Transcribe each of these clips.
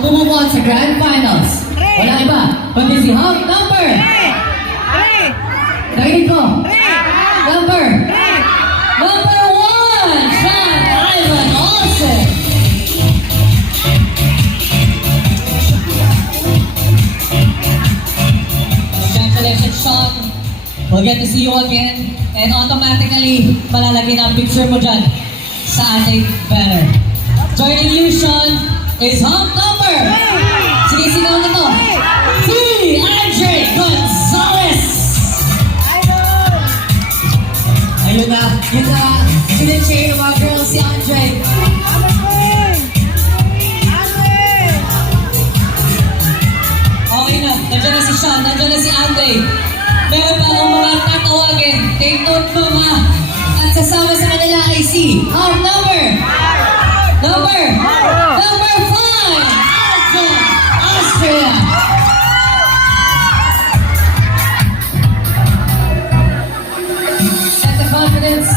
magmumove on sa Grand Finals. Wala iba, kundi si Hawk number! Narinig ko! Number 1, Sean Ivan Olsen! Congratulations, Sean! We'll get to see you again. And automatically, malalagay na ang picture mo dyan sa ating banner. Joining you, Sean, is Hawk number! Sinisigaw nito, si Andre Gonzalez! Ayun na, yun na, sinenshare ng mga girls si Andre. Okay na, nandiyan na si Sean, nandiyan na si Andre. Meron pa akong mga tatawagin. Take note mo ha. At sasama sa kanila ay si Hawk number 5, Alton Austria. At the confidence,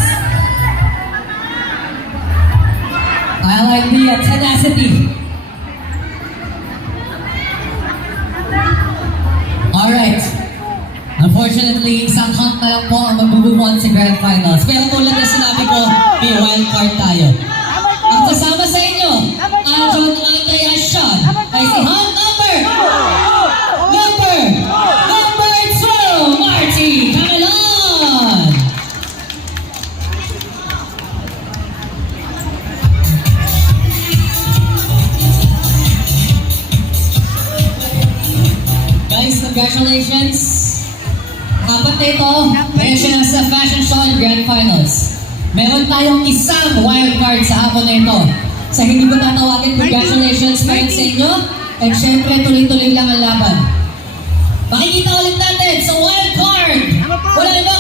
I like the tenacity. Alright. Unfortunately, isang hunt na lang po ang mag-move on sa Grand Finals. Pero tulad na sinabi ko, may wild card tayo. Ang kasama sa inyo, Anjon, Andre, at Sean, ay si hunt number 2, Marty Camelon! Guys, congratulations! Apat na ito, meron siya na sa fashion show ng Grand Finals. Meron tayong isang wildcard sa hapon na ito. Sa hindi ko tatawagin, congratulations pa rin sa inyo. And syempre, tuloy-tuloy lang ang laban. Makikita ulit natin sa wildcard. Wala iba